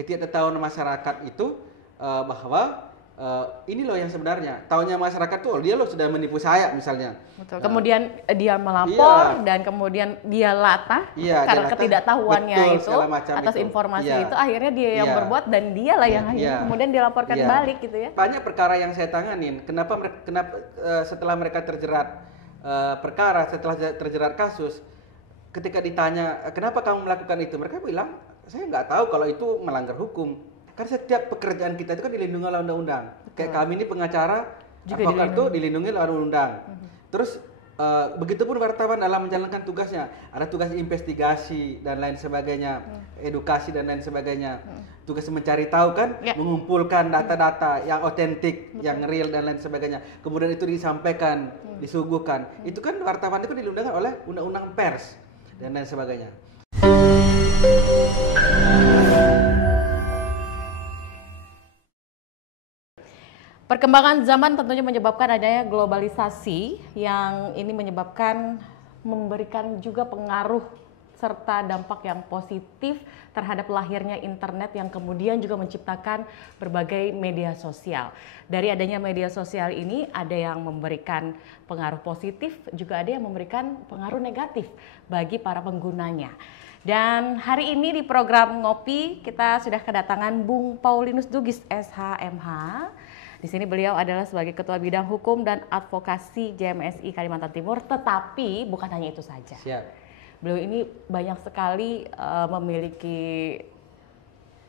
ketidaktahuan masyarakat itu bahwa ini loh yang sebenarnya. Taunya masyarakat tuh, dia loh sudah menipu saya misalnya. Betul. Kemudian dia melapor dan kemudian dia latah karena ketidaktahuannya itu atas informasi itu akhirnya dia yang berbuat dan dialah yang akhirnya kemudian dilaporkan balik gitu ya. Banyak perkara yang saya tanganin. Kenapa setelah mereka terjerat perkara, setelah terjerat kasus, ketika ditanya kenapa kamu melakukan itu, mereka bilang saya nggak tahu kalau itu melanggar hukum. Karena setiap pekerjaan kita itu kan dilindungi oleh undang-undang. Kayak kami ini pengacara, advokat itu dilindungi oleh undang-undang. Terus begitupun wartawan dalam menjalankan tugasnya, ada tugas investigasi dan lain sebagainya, edukasi dan lain sebagainya. Tugas mencari tahu kan, mengumpulkan data-data yang otentik, yang real dan lain sebagainya. Kemudian itu disampaikan, disuguhkan. Itu kan wartawan itu dilindungi oleh undang-undang pers dan lain sebagainya. Perkembangan zaman tentunya menyebabkan adanya globalisasi yang ini memberikan juga pengaruh serta dampak yang positif terhadap lahirnya internet yang kemudian juga menciptakan berbagai media sosial. Dari adanya media sosial ini ada yang memberikan pengaruh positif, juga ada yang memberikan pengaruh negatif bagi para penggunanya. Dan hari ini di program Ngopi kita sudah kedatangan Bung Paulinus Dugis SHMH. Di sini beliau adalah sebagai Ketua Bidang Hukum dan Advokasi JMSI Kalimantan Timur, tetapi bukan hanya itu saja. Siap. Beliau ini banyak sekali memiliki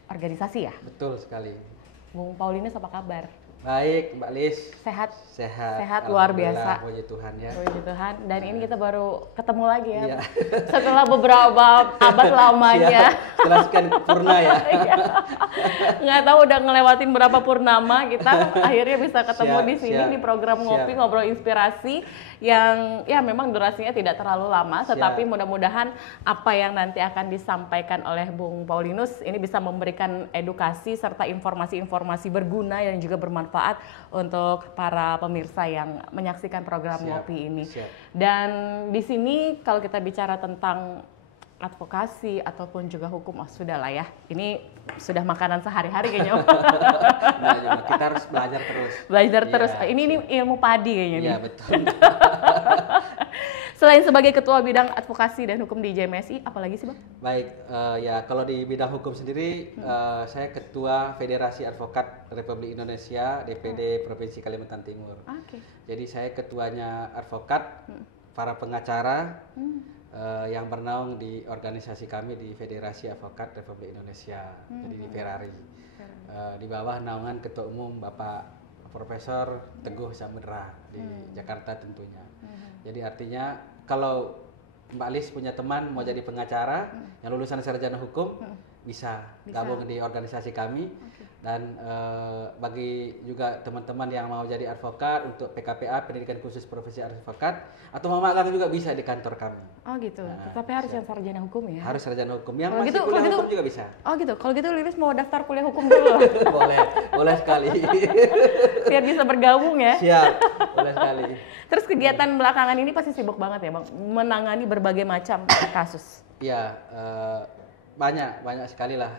organisasi ya? Betul sekali. Bung Paulinus apa kabar? Baik, Mbak Lis. Sehat? Sehat. Sehat luar biasa. Puji Tuhan ya. Puji Tuhan. Dan ini kita baru ketemu lagi ya. Iya. Setelah beberapa abad lamanya. Setelah sekian purna ya. Nggak tahu udah ngelewatin berapa purnama, kita akhirnya bisa ketemu di sini di program Ngopi Ngobrol Inspirasi yang ya memang durasinya tidak terlalu lama, tetapi mudah-mudahan apa yang nanti akan disampaikan oleh Bung Paulinus ini bisa memberikan edukasi serta informasi-informasi berguna yang juga bermanfaat untuk para pemirsa yang menyaksikan program Ngopi ini. Dan di sini kalau kita bicara tentang advokasi ataupun juga hukum, sudah lah ya. Ini sudah makanan sehari-hari kayaknya. Nah, kita harus belajar terus. Belajar terus. Ini ilmu padi kayaknya. Iya, betul. Selain sebagai Ketua Bidang Advokasi dan Hukum di JMSI, apalagi sih Bang? Baik, ya kalau di bidang hukum sendiri, saya Ketua Federasi Advokat Republik Indonesia, DPD Provinsi Kalimantan Timur. Jadi saya ketuanya advokat, para pengacara, yang bernaung di organisasi kami di Federasi Advokat Republik Indonesia, jadi di Ferrari. Di bawah naungan Ketua Umum Bapak Profesor Teguh Samudra di Jakarta tentunya. Jadi artinya kalau Mbak Lis punya teman mau jadi pengacara yang lulusan sarjana hukum, bisa gabung di organisasi kami. Dan bagi juga teman-teman yang mau jadi advokat untuk PKPA, pendidikan khusus profesi advokat, atau mau magang juga bisa di kantor kami. Oh gitu, tapi harus yang sarjana hukum ya? Harus sarjana hukum, yang masih kuliah hukum juga bisa. Oh gitu, kalau gitu Lilis mau daftar kuliah hukum dulu. boleh sekali. Biar bisa bergabung ya? Siap, boleh sekali. Terus kegiatan belakangan ini pasti sibuk banget ya Bang, menangani berbagai macam kasus. Iya, banyak sekali lah.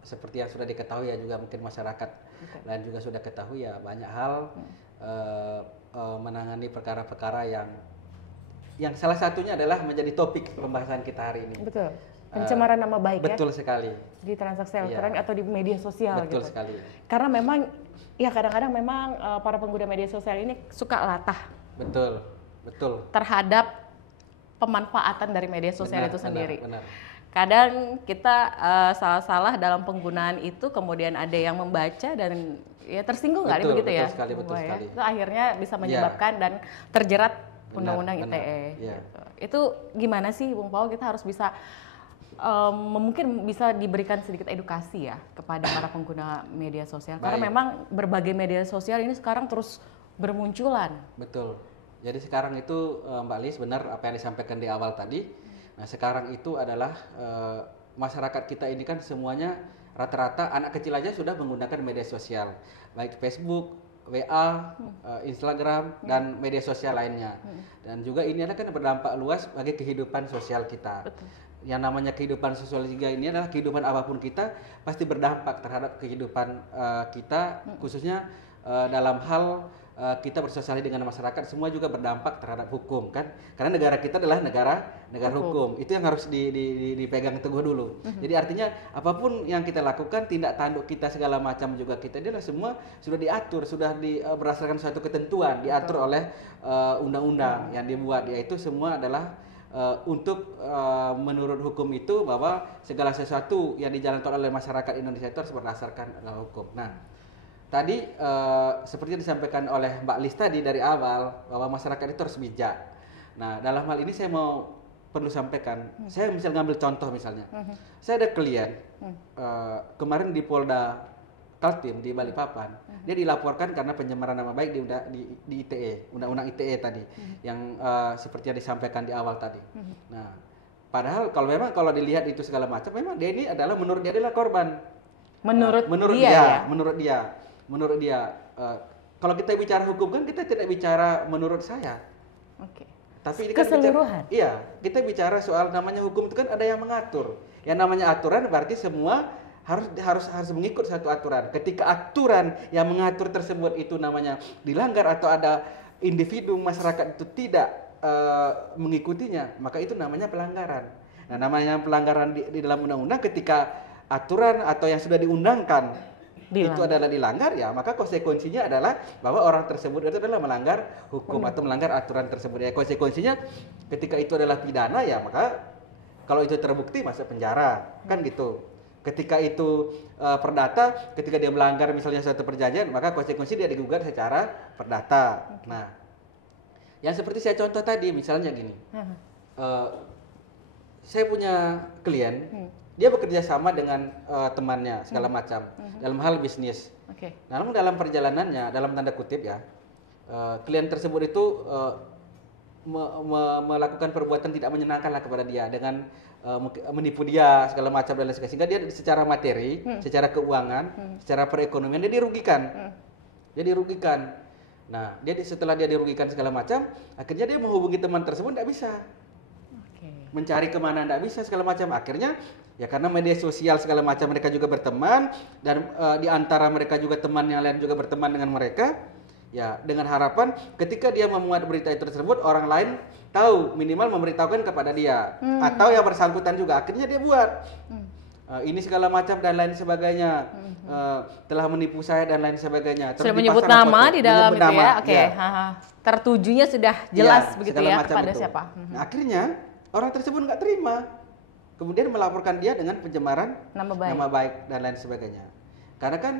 Seperti yang sudah diketahui ya, juga mungkin masyarakat lain juga sudah ketahui ya, banyak hal menangani perkara-perkara yang salah satunya adalah menjadi topik pembahasan kita hari ini. Betul. Pencemaran nama baik ya. Betul sekali. Di transaksi elektronik atau di media sosial. Betul gitu. sekali. Karena memang ya kadang-kadang memang para pengguna media sosial ini suka latah. Betul. Terhadap pemanfaatan dari media sosial itu sendiri. Benar. Kadang kita salah-salah dalam penggunaan itu, kemudian ada yang membaca dan ya tersinggung kali begitu ya. Betul sekali. Itu akhirnya bisa menyebabkan dan terjerat Undang-Undang ITE. Gitu. Itu gimana sih Bung Paul, kita harus bisa mungkin bisa diberikan sedikit edukasi ya kepada para pengguna media sosial. Karena memang berbagai media sosial ini sekarang terus bermunculan. Betul. Jadi sekarang itu Mbak Lis, benar apa yang disampaikan di awal tadi. Nah sekarang itu adalah masyarakat kita ini kan semuanya rata-rata anak kecil aja sudah menggunakan media sosial, baik Facebook, WA, Instagram, dan media sosial lainnya. Dan juga ini kan berdampak luas bagi kehidupan sosial kita. yang namanya kehidupan sosial juga ini adalah kehidupan apapun kita pasti berdampak terhadap kehidupan kita, khususnya dalam hal kita bersosialisasi dengan masyarakat, semua juga berdampak terhadap hukum kan, karena negara kita adalah negara hukum. Itu yang harus dipegang teguh dulu. Jadi artinya apapun yang kita lakukan, tindak tanduk kita segala macam juga kita adalah semua sudah diatur, sudah berdasarkan suatu ketentuan, diatur oleh undang-undang yang dibuat, yaitu semua adalah untuk menurut hukum itu bahwa segala sesuatu yang dijalankan oleh masyarakat Indonesia itu harus berdasarkan hukum. Nah, tadi seperti yang disampaikan oleh Mbak Lis tadi dari awal bahwa masyarakat itu harus bijak. Nah, dalam hal ini saya perlu sampaikan, saya misalnya ngambil contoh misalnya, saya ada klien kemarin di Polda Kaltim di Balikpapan, dia dilaporkan karena pencemaran nama baik di ITE, Undang-Undang ITE tadi, yang seperti yang disampaikan di awal tadi. Nah, padahal kalau dilihat itu segala macam, memang dia ini adalah menurut dia adalah korban. Menurut dia. Kalau kita bicara hukum kan kita tidak bicara menurut saya. Oke. Tapi ini kan keseluruhan. Kita bicara soal namanya hukum itu kan ada yang mengatur. Yang namanya aturan berarti semua harus mengikut satu aturan. Ketika aturan yang mengatur tersebut itu namanya dilanggar atau ada individu masyarakat itu tidak mengikutinya, maka itu namanya pelanggaran. Nah, namanya pelanggaran di dalam undang-undang ketika aturan atau yang sudah diundangkan itu adalah dilanggar, ya maka konsekuensinya adalah bahwa orang tersebut itu adalah melanggar hukum atau melanggar aturan tersebut. Ya konsekuensinya ketika itu adalah pidana, ya maka kalau itu terbukti masuk penjara, kan gitu. Ketika itu perdata, ketika dia melanggar misalnya suatu perjanjian, maka konsekuensi dia digugat secara perdata. Nah, yang seperti saya contoh tadi, misalnya gini, saya punya klien, dia bekerja sama dengan temannya segala macam dalam hal bisnis. Namun dalam perjalanannya, dalam tanda kutip ya, klien tersebut itu melakukan perbuatan tidak menyenangkan lah kepada dia dengan menipu dia segala macam dan lain sebagainya, sehingga dia secara materi, secara keuangan, secara perekonomian dia dirugikan. Nah, setelah dia dirugikan segala macam, akhirnya dia menghubungi teman tersebut tidak bisa, mencari kemana tidak bisa segala macam. Akhirnya ya karena media sosial segala macam mereka juga berteman, dan di antara mereka juga teman yang lain juga berteman dengan mereka. Ya, dengan harapan ketika dia memuat berita itu tersebut, orang lain tahu, minimal memberitahukan kepada dia, atau yang bersangkutan juga akhirnya dia buat ini segala macam dan lain sebagainya, telah menipu saya dan lain sebagainya. Sudah menyebut nama di dalam itu ya, oke. Tertujunya sudah jelas begitu ya kepada siapa. Nah, akhirnya orang tersebut nggak terima, kemudian melaporkan dia dengan pencemaran nama baik dan lain sebagainya. Karena kan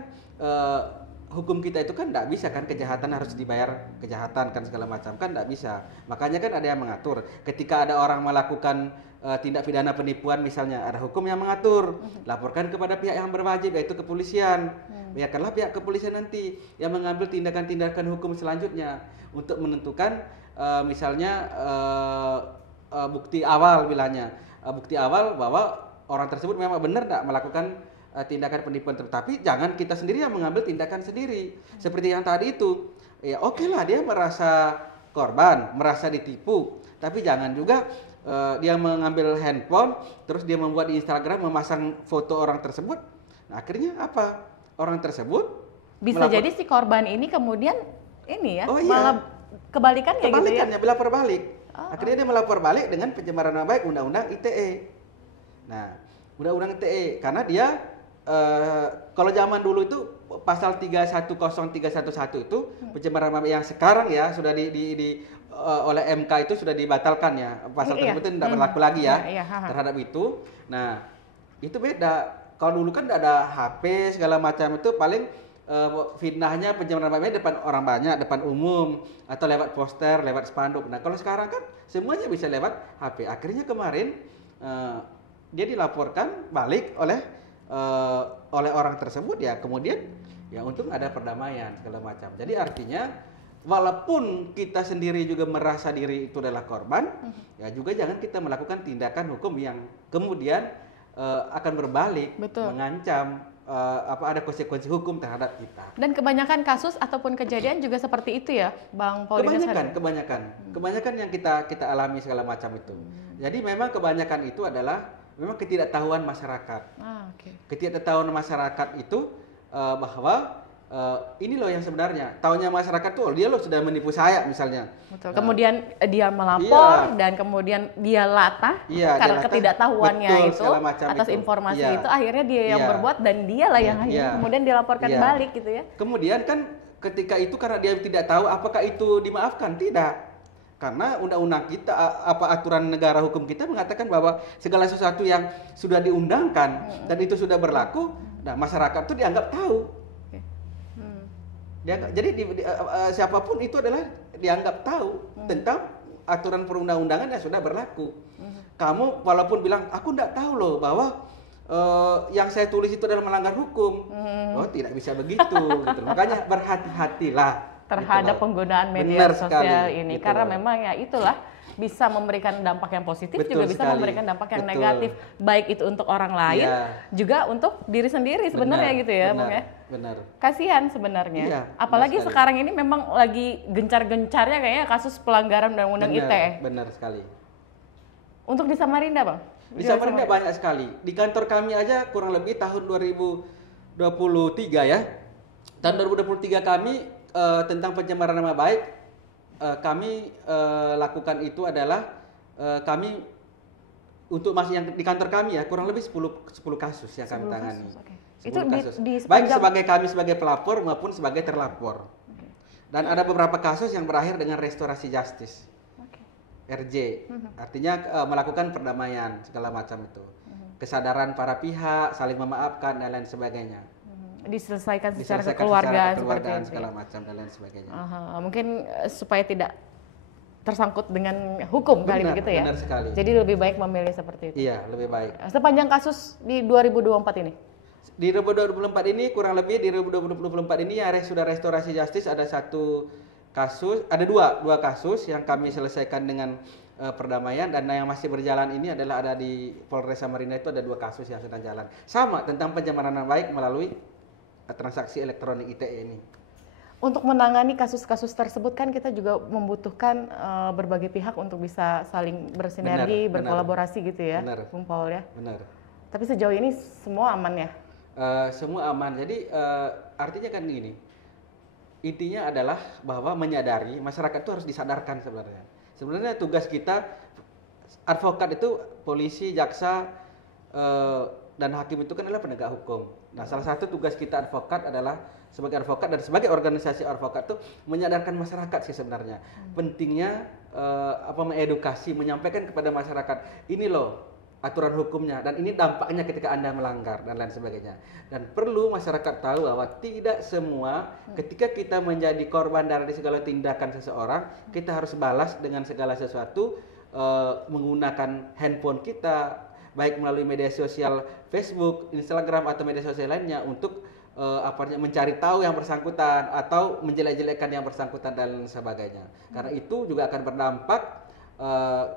hukum kita itu kan tidak bisa kan, kejahatan harus dibayar kejahatan kan segala macam kan tidak bisa. Makanya kan ada yang mengatur. Ketika ada orang melakukan tindak pidana penipuan misalnya, ada hukum yang mengatur. Laporkan kepada pihak yang berwajib, yaitu kepolisian. Biarkanlah pihak kepolisian nanti yang mengambil tindakan-tindakan hukum selanjutnya untuk menentukan misalnya bukti awal bilangnya. Bukti awal bahwa orang tersebut memang benar tidak melakukan tindakan penipuan, tetapi jangan kita sendiri yang mengambil tindakan sendiri. Seperti yang tadi itu, ya oke lah dia merasa korban, merasa ditipu, tapi jangan juga dia mengambil handphone, terus dia membuat di Instagram, memasang foto orang tersebut. Nah, akhirnya apa? Orang tersebut bisa jadi si korban ini kemudian ini ya, malah kebalikannya gitu ya? Melapor balik. Akhirnya dia melapor balik dengan pencemaran nama baik Undang-Undang ITE. Nah, Undang-Undang ITE karena dia kalau zaman dulu itu pasal 310311 itu pencemaran nama baik, yang sekarang ya sudah oleh MK itu sudah dibatalkan ya, pasal tersebut itu tidak berlaku lagi ya terhadap itu. Nah, itu beda. Kalau dulu kan tidak ada HP segala macam, itu paling fitnahnya pencemaran nama baik depan orang banyak, depan umum, atau lewat poster, lewat spanduk. Nah, kalau sekarang kan semuanya bisa lewat HP. Akhirnya kemarin dia dilaporkan balik oleh orang tersebut, ya kemudian ya untung ada perdamaian segala macam. Jadi artinya walaupun kita sendiri juga merasa diri itu adalah korban, ya juga jangan kita melakukan tindakan hukum yang kemudian akan berbalik mengancam ada konsekuensi hukum terhadap kita. Dan kebanyakan kasus ataupun kejadian juga seperti itu ya, Bang Paulinus? Kebanyakan yang kita alami segala macam itu. Jadi memang kebanyakan itu adalah memang ketidaktahuan masyarakat. Ketidaktahuan masyarakat itu bahwa ini loh yang sebenarnya. Taunya masyarakat tuh dia loh sudah menipu saya misalnya. Betul. Kemudian dia melapor dan kemudian dia latah karena ketidaktahuannya itu atas informasi itu, akhirnya dia yang berbuat dan dialah yang kemudian dilaporkan balik gitu ya. Kemudian kan ketika itu karena dia tidak tahu apakah itu dimaafkan, tidak. Karena undang-undang kita, aturan negara hukum kita mengatakan bahwa segala sesuatu yang sudah diundangkan dan itu sudah berlaku, nah masyarakat itu dianggap tahu. Jadi siapapun itu adalah dianggap tahu tentang aturan perundang-undangan yang sudah berlaku. Kamu walaupun bilang aku tidak tahu loh bahwa yang saya tulis itu adalah melanggar hukum, tidak bisa begitu. Gitu. Makanya berhati-hatilah terhadap penggunaan media sosial ini, karena memang ya itulah bisa memberikan dampak yang positif, juga bisa memberikan dampak yang negatif, baik itu untuk orang lain, juga untuk diri sendiri sebenarnya gitu ya, Bang ya. Benar. Kasihan sebenarnya. Apalagi sekarang ini memang lagi gencar-gencarnya kayaknya kasus pelanggaran undang-undang ITE. Benar sekali. Untuk di Samarinda, Bang? Di Samarinda banyak sekali. Di kantor kami aja kurang lebih tahun 2023 ya. Tahun 2023 kami tentang pencemaran nama baik, kami lakukan itu adalah kami untuk masih yang di kantor kami ya kurang lebih 10 kasus yang kami tangani. Itu baik sebagai kami sebagai pelapor maupun sebagai terlapor. Dan ada beberapa kasus yang berakhir dengan restorasi justice. RJ. Artinya melakukan perdamaian segala macam itu. Kesadaran para pihak, saling memaafkan dan lain sebagainya. Diselesaikan secara kekeluargaan segala macam dan lain sebagainya. Mungkin supaya tidak tersangkut dengan hukum kali begitu ya. Benar sekali. Jadi lebih baik memilih seperti itu. Iya, lebih baik. Sepanjang kasus di 2024 ini. Di 2024 ini kurang lebih di 2024 ini ya sudah restorasi justice ada satu kasus, ada dua kasus yang kami selesaikan dengan perdamaian, dan yang masih berjalan ini adalah ada di Polres Samarinda itu ada 2 kasus yang sedang jalan. Sama tentang pencemaran nama baik melalui transaksi elektronik ITE ini. Untuk menangani kasus-kasus tersebut kan kita juga membutuhkan berbagai pihak untuk bisa saling bersinergi, berkolaborasi gitu ya, Bung Paul ya. Benar. Tapi sejauh ini semua aman ya? Semua aman. Jadi artinya kan gini, intinya adalah bahwa menyadari masyarakat itu harus disadarkan sebenarnya. Sebenarnya tugas kita advokat itu polisi, jaksa dan hakim itu kan adalah penegak hukum. Nah, salah satu tugas kita advokat adalah sebagai advokat dan sebagai organisasi advokat itu menyadarkan masyarakat sih sebenarnya. Pentingnya mengedukasi, menyampaikan kepada masyarakat ini loh aturan hukumnya dan ini dampaknya ketika Anda melanggar dan lain sebagainya. Dan perlu masyarakat tahu bahwa tidak semua ketika kita menjadi korban dari segala tindakan seseorang, kita harus balas dengan segala sesuatu menggunakan handphone kita, baik melalui media sosial Facebook, Instagram atau media sosial lainnya untuk mencari tahu yang bersangkutan atau menjelek-jelekkan yang bersangkutan dan sebagainya. Karena itu juga akan berdampak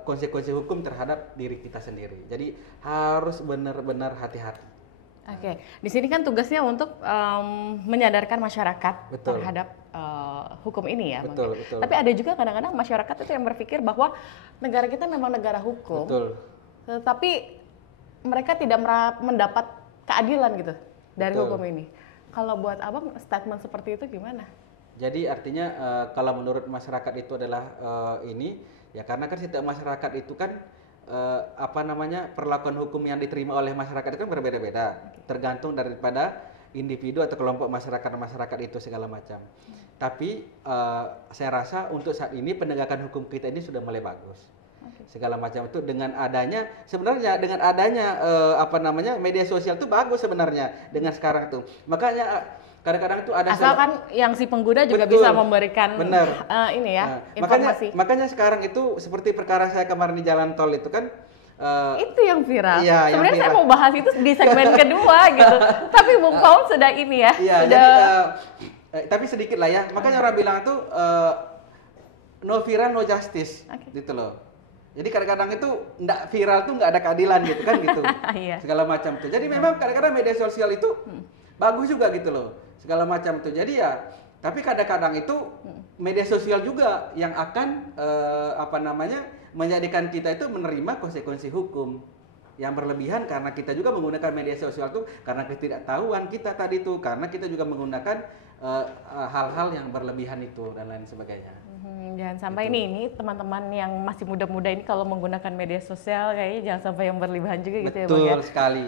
konsekuensi hukum terhadap diri kita sendiri. Jadi harus benar-benar hati-hati. Oke, di sini kan tugasnya untuk menyadarkan masyarakat terhadap hukum ini ya. Betul. Tapi ada juga kadang-kadang masyarakat itu yang berpikir bahwa negara kita memang negara hukum. Tetapi mereka tidak mendapat keadilan gitu dari hukum ini. Kalau buat Abang statement seperti itu gimana? Jadi artinya kalau menurut masyarakat itu adalah ini ya karena kan setiap masyarakat itu kan perlakuan hukum yang diterima oleh masyarakat itu kan berbeda-beda, tergantung daripada individu atau kelompok masyarakat itu segala macam. Tapi saya rasa untuk saat ini penegakan hukum kita ini sudah mulai bagus. Segala macam itu dengan adanya media sosial itu bagus sebenarnya dengan sekarang tuh. Makanya kadang-kadang itu ada asalkan yang si pengguna juga bisa memberikan informasi. Makanya sekarang itu seperti perkara saya kemarin di jalan tol itu kan itu yang viral. Iya, sebenarnya saya mau bahas itu di segmen kedua gitu. Tapi Bung Paul sudah ini ya. Iya, tapi sedikit lah ya. Makanya orang bilang tuh no viral no justice gitu loh. Jadi kadang-kadang itu enggak viral tuh enggak ada keadilan gitu kan gitu. Segala macam tuh. Jadi memang kadang-kadang media sosial itu bagus juga gitu loh, segala macam tuh. Jadi ya, tapi kadang-kadang itu media sosial juga yang akan menjadikan kita itu menerima konsekuensi hukum yang berlebihan, karena kita juga menggunakan media sosial tuh karena ketidaktahuan kita tadi tuh, karena kita juga menggunakan hal-hal yang berlebihan itu dan lain sebagainya. Jangan sampai gitu. Ini teman-teman yang masih muda-muda ini kalau menggunakan media sosial kayaknya jangan sampai yang berlebihan juga gitu. Betul ya Bang. Betul sekali.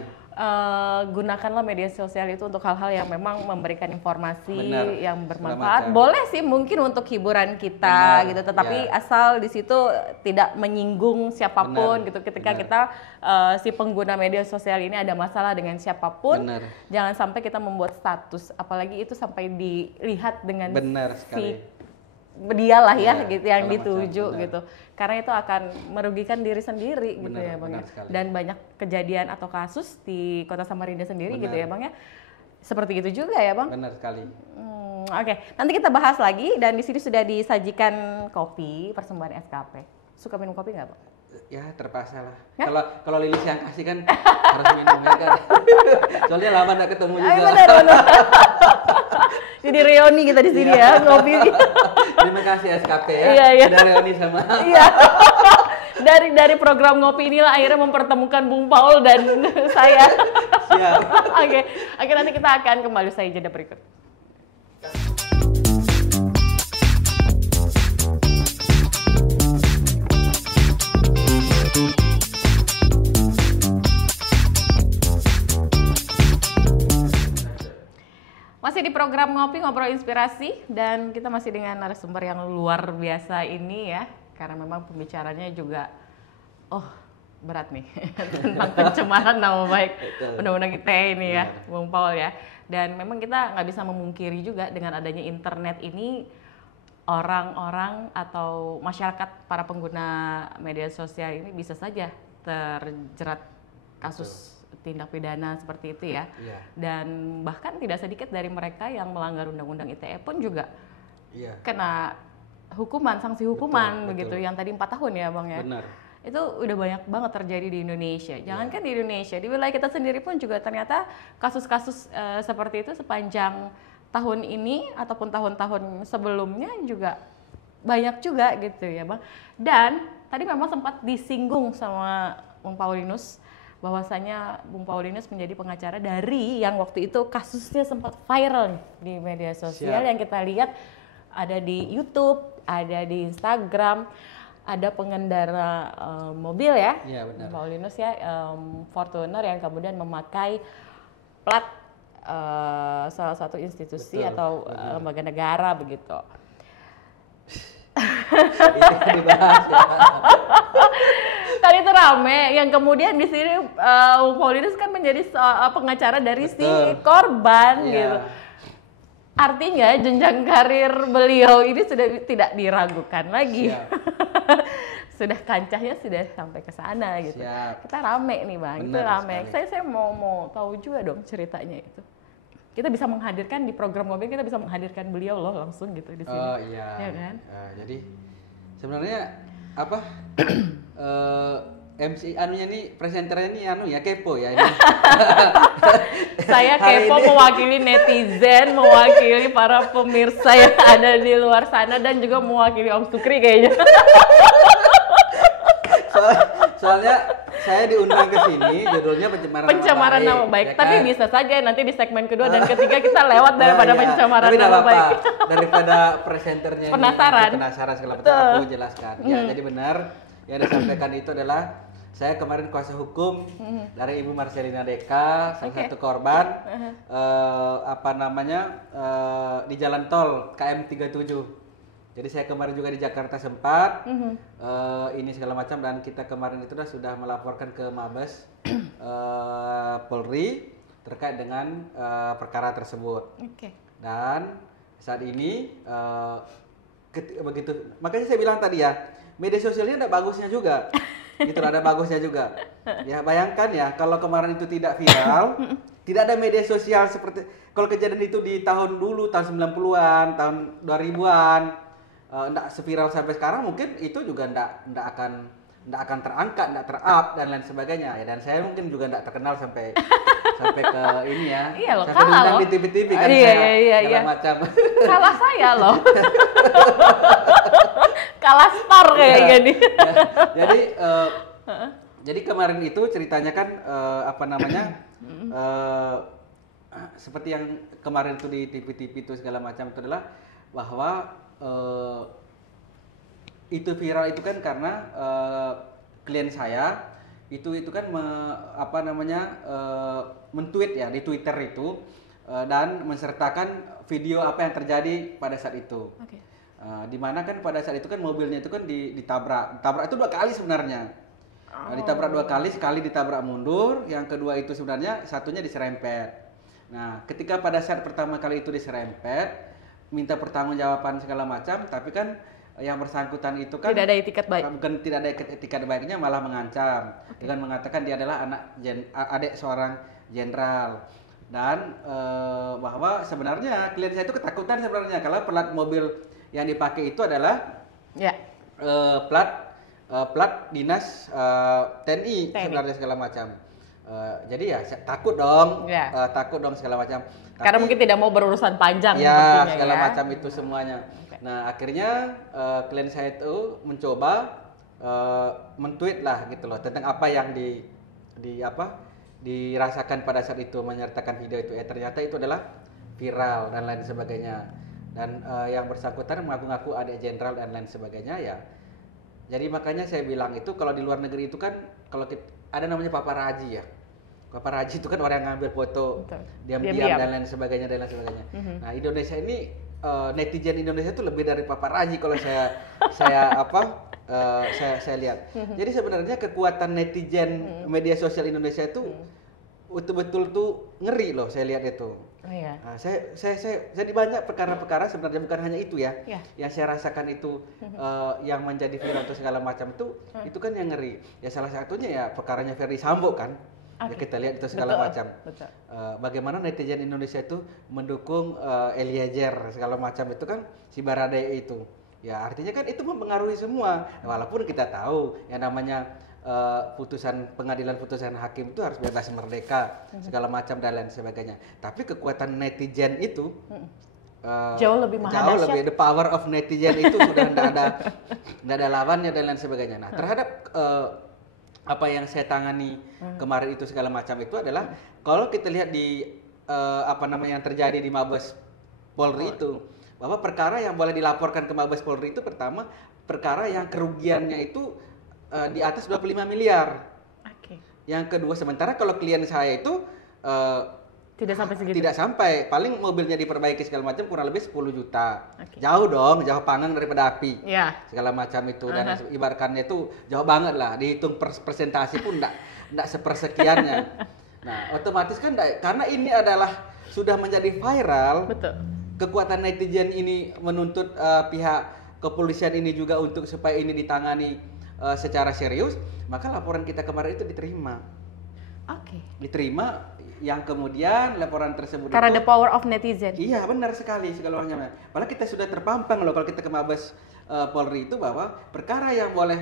Gunakanlah media sosial itu untuk hal-hal yang memang memberikan informasi yang bermanfaat. Selamat, boleh sih mungkin untuk hiburan kita gitu, tetapi asal di situ tidak menyinggung siapapun gitu. Ketika kita si pengguna media sosial ini ada masalah dengan siapapun, jangan sampai kita membuat status, apalagi itu sampai dilihat dengan si dialah gitu yang dituju gitu, karena itu akan merugikan diri sendiri gitu ya Bang ya. Dan banyak kejadian atau kasus di Kota Samarinda sendiri gitu ya Bang ya, seperti itu juga ya Bang. Benar sekali. Oke, nanti kita bahas lagi. Dan di sini sudah disajikan kopi persembahan SKP. Suka minum kopi nggak Bang? Ya terpaksa lah. Kalau Lilis yang kasih kan harus minum ya kan. Soalnya lama nggak ketemu juga. Benar. Jadi reuni kita di sini ya ngopi. Terima kasih SKP ya. Iya. Dari reuni sama. Iya. Dari program ngopi inilah akhirnya mempertemukan Bung Paul dan saya. Siap. Oke, nanti kita akan kembali usai jeda berikut. Masih di program Ngopi Ngobrol Inspirasi, dan kita masih dengan narasumber yang luar biasa ini ya, karena memang pembicaranya juga berat nih tentang pencemaran nama baik Undang-Undang ITE ini ya, Bung Paul ya. Dan memang kita nggak bisa memungkiri juga dengan adanya internet ini, orang-orang atau masyarakat, para pengguna media sosial ini bisa saja terjerat kasus tindak pidana seperti itu ya. Dan bahkan tidak sedikit dari mereka yang melanggar Undang-Undang ITE pun juga kena hukuman, sanksi hukuman begitu, yang tadi 4 tahun ya Bang ya. Benar. Itu udah banyak banget terjadi di Indonesia. Jangankan di Indonesia, di wilayah kita sendiri pun juga ternyata kasus-kasus seperti itu sepanjang tahun ini ataupun tahun-tahun sebelumnya juga banyak juga gitu ya Bang. Dan tadi memang sempat disinggung sama Bung Paulinus bahwasanya Bung Paulinus menjadi pengacara dari yang waktu itu kasusnya sempat viral di media sosial. Yang kita lihat ada di YouTube, ada di Instagram, ada pengendara mobil ya, benar. Paulinus ya, Fortuner yang kemudian memakai plat salah satu institusi atau lembaga negara begitu. Itu dibahas ya. Tadi itu rame, yang kemudian di sini Paulinus kan menjadi pengacara dari si korban gitu. Artinya jenjang karir beliau ini sudah tidak diragukan lagi. Sudah kancahnya sudah sampai ke sana gitu. Kita rame nih Bang, itu rame. Saya mau tahu juga dong ceritanya itu. Kita bisa menghadirkan di program Ngopi, kita bisa menghadirkan beliau loh langsung gitu di sini. Oh iya. Ya kan? Jadi sebenarnya apa? MC anunya nih, presenternya nih kepo ya ini. Saya kepo mewakili netizen, mewakili para pemirsa yang ada di luar sana, dan juga mewakili Om Sukri kayaknya. Soalnya saya diundang ke sini, judulnya pencemaran nama baik. Ya kan? Tapi bisa saja nanti di segmen kedua dan ketiga kita lewat daripada pencemaran nama baik. Daripada presenternya penasaran segala macam, aku jelaskan. Jadi benar yang disampaikan itu adalah saya kemarin kuasa hukum dari Ibu Marcelina Deka, salah satu korban di jalan tol KM 37. Jadi saya kemarin juga di Jakarta sempat ini segala macam, dan kita kemarin itu sudah melaporkan ke Mabes Polri terkait dengan perkara tersebut. Dan saat ini begitu, makanya saya bilang tadi ya, media sosialnya ada bagusnya juga. Gitu, ada bagusnya juga. Ya bayangkan ya, kalau kemarin itu tidak viral, tidak ada media sosial seperti kalau kejadian itu di tahun dulu, tahun 90-an, tahun 2000-an, enggak seviral sampai sekarang, mungkin itu juga enggak akan nggak akan terangkat, nggak ter-up dan lain sebagainya. Ya, dan saya mungkin juga nggak terkenal sampai sampai ke ini ya. Iya loh, sampai kalah loh di TV-TV kan iya. macam. Kalah saya loh. Kalah star kayak gini. Jadi kemarin itu ceritanya kan seperti yang kemarin itu di TV-TV itu segala macam itu adalah bahwa itu viral itu kan karena klien saya itu kan men-tweet ya di Twitter itu dan mensertakan video apa yang terjadi pada saat itu. Okay. Di mana kan pada saat itu kan mobilnya itu kan ditabrak itu 2 kali sebenarnya. Ditabrak 2 kali, sekali ditabrak mundur, yang kedua itu sebenarnya satunya diserempet. Nah, ketika pada saat pertama kali itu diserempet, minta pertanggungjawaban segala macam, tapi kan yang bersangkutan itu kan tidak ada etikat baik. Bukan tidak ada etikat baiknya, malah mengancam dengan mengatakan dia adalah adik seorang jenderal dan bahwa sebenarnya klien saya itu ketakutan sebenarnya kalau plat mobil yang dipakai itu adalah plat dinas TNI sebenarnya segala macam. Jadi ya takut dong segala macam. Karena mungkin tidak mau berurusan panjang. Ya segala macam itu semuanya. Okay. Nah akhirnya klien saya itu mencoba men-tweet lah gitu loh tentang apa yang dirasakan pada saat itu, menyertakan video itu. Ternyata itu adalah viral dan lain sebagainya. Dan yang bersangkutan mengaku-ngaku adik jenderal dan lain sebagainya ya. Jadi makanya saya bilang itu kalau di luar negeri itu kan kalau ada namanya paparazi ya. Paparazi itu kan orang yang ngambil foto diam-diam dan lain sebagainya. Nah, Indonesia ini netizen Indonesia itu lebih dari paparazi kalau saya lihat. Jadi sebenarnya kekuatan netizen media sosial Indonesia itu betul-betul tuh ngeri loh saya lihat itu. Oh, iya. Nah, saya di banyak perkara-perkara sebenarnya bukan hanya itu ya. Yang saya rasakan itu yang menjadi viral atau segala macam itu kan yang ngeri. Ya salah satunya ya perkaranya Ferdy Sambo kan. Okay. Ya kita lihat itu segala macam. Bagaimana netizen Indonesia itu mendukung Eliezer segala macam itu kan si Baradae itu. Ya artinya kan itu mempengaruhi semua. Walaupun kita tahu yang namanya pengadilan putusan hakim itu harus bebas merdeka segala macam dan lain sebagainya. Tapi kekuatan netizen itu jauh lebih the power of netizen itu sudah tidak ada lawannya dan lain sebagainya. Nah terhadap apa yang saya tangani kemarin itu segala macam itu adalah kalau kita lihat di yang terjadi di Mabes Polri itu bahwa perkara yang boleh dilaporkan ke Mabes Polri itu pertama perkara yang kerugiannya itu di atas 25 miliar. Okay. Yang kedua sementara kalau klien saya itu tidak sampai segitu. Tidak sampai, paling mobilnya diperbaiki segala macam kurang lebih 10 juta. Okay. Jauh dong, jauh panggang daripada api. Yeah. Segala macam itu dan ibaratkannya itu jauh banget lah, dihitung persentase pun enggak sepersekiannya. Nah, otomatis kan karena ini adalah sudah menjadi viral. Betul. Kekuatan netizen ini menuntut pihak kepolisian ini juga untuk supaya ini ditangani secara serius, maka laporan kita kemarin itu diterima. Oke. Diterima yang kemudian laporan tersebut karena the power of netizen. Iya, benar sekali segala macamnya. Padahal kita sudah terpampang loh kalau kita ke Mabes Polri itu bahwa perkara yang boleh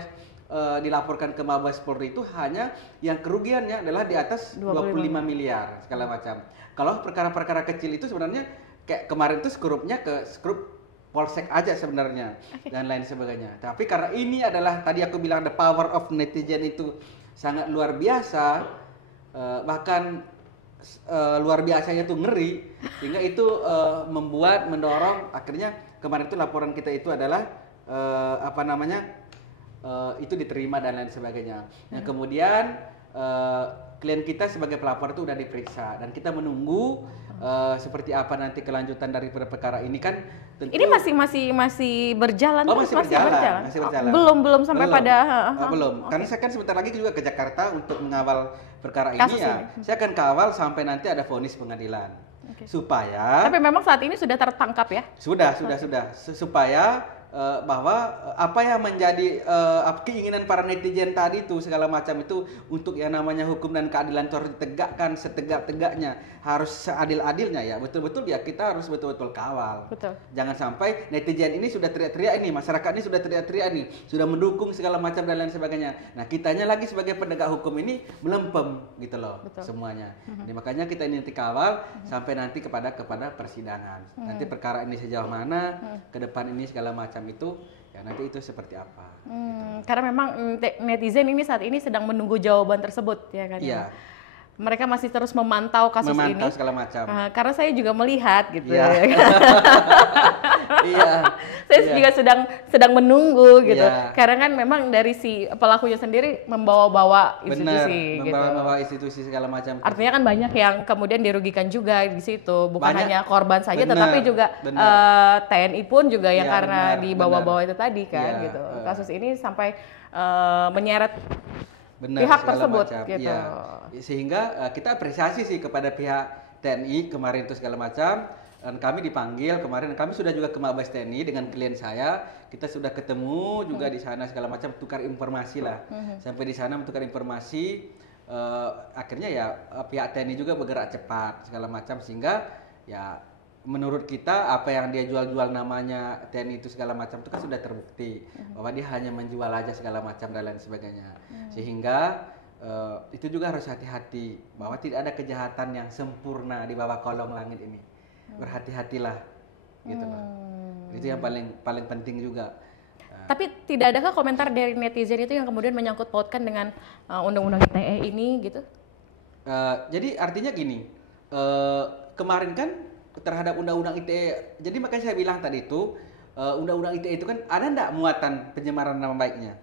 dilaporkan ke Mabes Polri itu hanya yang kerugiannya adalah di atas 25 miliar segala macam. Kalau perkara-perkara kecil itu sebenarnya kayak kemarin itu skrupnya ke skrup Polsek aja sebenarnya dan lain sebagainya. Tapi karena ini adalah tadi aku bilang the power of netizen itu sangat luar biasa, bahkan luar biasanya tuh ngeri, sehingga itu mendorong akhirnya kemarin itu laporan kita itu adalah itu diterima dan lain sebagainya. Nah kemudian klien kita sebagai pelapor itu udah diperiksa dan kita menunggu seperti apa nanti kelanjutan dari perkara ini kan tentu ini masih berjalan. Oh, masih berjalan. Belum sampai pada belum. Karena saya kan sebentar lagi juga ke Jakarta untuk mengawal perkara ini ya. Saya akan kawal sampai nanti ada vonis pengadilan. Okay. Supaya tapi memang saat ini sudah tertangkap ya? Sudah. Supaya bahwa apa yang menjadi keinginan para netizen tadi itu segala macam itu untuk yang namanya hukum dan keadilan itu harus ditegakkan setegak-tegaknya, harus seadil-adilnya ya, betul-betul ya kita harus betul-betul kawal. Betul. Jangan sampai netizen ini sudah teriak-teriak ini, masyarakat ini sudah teriak-teriak ini, sudah mendukung segala macam dan lain sebagainya. Nah, kitanya lagi sebagai penegak hukum ini melempem gitu loh. Betul. Semuanya. Jadi makanya kita ini nanti kawal sampai nanti kepada persidangan. Nanti perkara ini sejauh mana, ke depan ini segala macam itu ya nanti itu seperti apa. Gitu. Karena memang netizen ini saat ini sedang menunggu jawaban tersebut ya kan. Iya. Mereka masih terus memantau kasus ini. Memantau segala macam. Karena saya juga melihat gitu. Iya. Ya. Iya. Saya juga sedang menunggu gitu. Iya. Karena kan memang dari si pelakunya sendiri membawa-bawa institusi. Bener, membawa institusi segala macam. Artinya kan banyak yang kemudian dirugikan juga di situ. Bukan banyak, hanya korban saja, tetapi juga TNI pun juga yang karena dibawa-bawa itu tadi kan gitu. Kasus ini sampai menyeret pihak tersebut macam. gitu. Ya. Sehingga kita apresiasi sih kepada pihak TNI kemarin itu segala macam. Dan kami dipanggil kemarin, kami sudah juga ke Mabes TNI dengan klien saya. Kita sudah ketemu juga di sana segala macam, tukar informasi lah. Sampai di sana mentukar informasi. Akhirnya ya pihak TNI juga bergerak cepat segala macam, sehingga ya menurut kita apa yang dia jual-jual namanya TNI itu segala macam itu kan sudah terbukti bahwa dia hanya menjual aja segala macam dan lain sebagainya. Sehingga itu juga harus hati-hati bahwa tidak ada kejahatan yang sempurna di bawah kolong langit ini. Berhati-hatilah gitu loh. Itu yang paling penting juga. Tapi tidak adakah komentar dari netizen itu yang kemudian menyangkut pautkan dengan undang-undang ITE ini gitu? Jadi artinya gini, kemarin kan terhadap undang-undang ITE, jadi makanya saya bilang tadi itu undang-undang ITE itu kan ada enggak muatan pencemaran nama baiknya?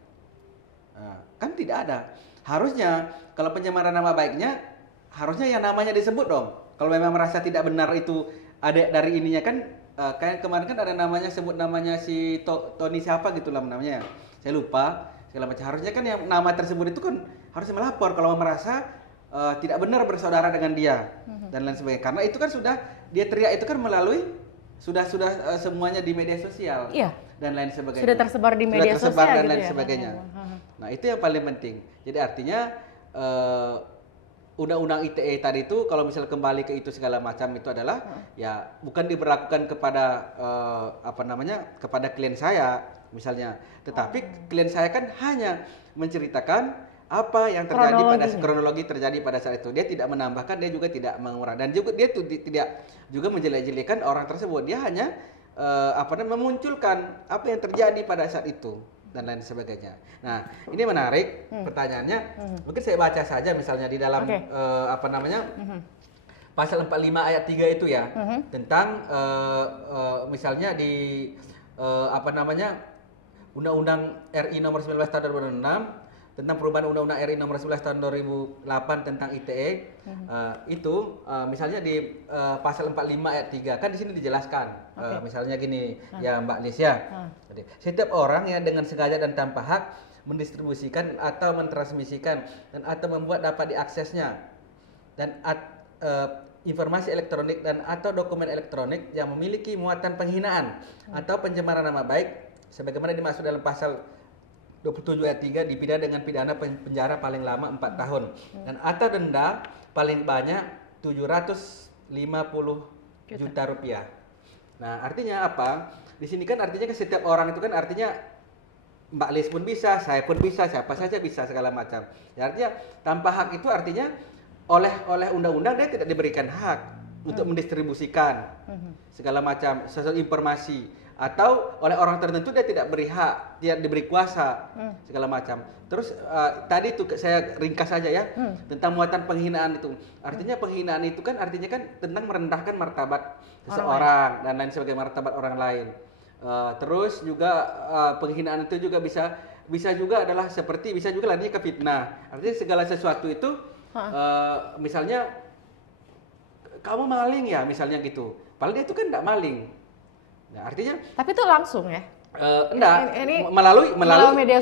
Kan tidak ada. Harusnya kalau pencemaran nama baiknya harusnya yang namanya disebut dong. Kalau memang merasa tidak benar itu ada dari ininya kan, kayak kemarin kan ada namanya, sebut namanya si Tony siapa gitulah namanya, saya lupa segala macam. Harusnya kan yang nama tersebut itu kan harusnya melapor kalau merasa tidak benar bersaudara dengan dia dan lain sebagainya. Karena itu kan sudah dia teriak itu kan melalui sudah semuanya di media sosial dan lain sebagainya. Sudah tersebar di media sosial dan gitu lain sebagainya. Nah itu yang paling penting. Jadi artinya undang-undang ITE tadi itu kalau misal kembali ke itu segala macam itu adalah ya bukan diberlakukan kepada kepada klien saya misalnya, tetapi klien saya kan hanya menceritakan apa yang terjadi kronologi terjadi pada saat itu. Dia tidak menambahkan, dia juga tidak mengurangi, dan juga dia tidak juga menjelek-jelekan orang tersebut. Dia hanya memunculkan apa yang terjadi pada saat itu dan lain sebagainya. Nah, ini menarik pertanyaannya. Mungkin saya baca saja misalnya di dalam pasal 45 ayat 3 itu ya, tentang misalnya di Undang-Undang RI nomor 19 tahun 2006 tentang perubahan Undang-Undang RI nomor 11 tahun 2008 tentang ITE. Misalnya di pasal 45 ayat 3 kan di sini dijelaskan. Misalnya gini ya Mbak Lis ya. Jadi, setiap orang yang dengan sengaja dan tanpa hak mendistribusikan atau mentransmisikan dan atau membuat dapat diaksesnya dan informasi elektronik dan atau dokumen elektronik yang memiliki muatan penghinaan atau pencemaran nama baik sebagaimana dimaksud dalam pasal 27 ayat 3 dipidana dengan pidana penjara paling lama 4 tahun dan atau denda paling banyak 750 juta rupiah. Nah, artinya apa? Di sini kan artinya ke setiap orang itu kan artinya Mbak Lis pun bisa, saya pun bisa, siapa saja bisa segala macam. Ya, artinya tanpa hak itu artinya oleh undang-undang dia tidak diberikan hak untuk mendistribusikan segala macam sesuatu informasi, atau oleh orang tertentu dia tidak beri hak, tidak diberi kuasa segala macam. Terus tadi itu saya ringkas saja ya tentang muatan penghinaan itu. Artinya penghinaan itu kan artinya kan tentang merendahkan martabat seseorang dan lain sebagainya, martabat orang lain. Terus juga penghinaan itu juga bisa juga adalah seperti bisa juga larinya ke fitnah. Artinya segala sesuatu itu misalnya kamu maling ya misalnya gitu. Padahal dia itu kan tidak maling. Nah, artinya tapi itu langsung ya? Melalui media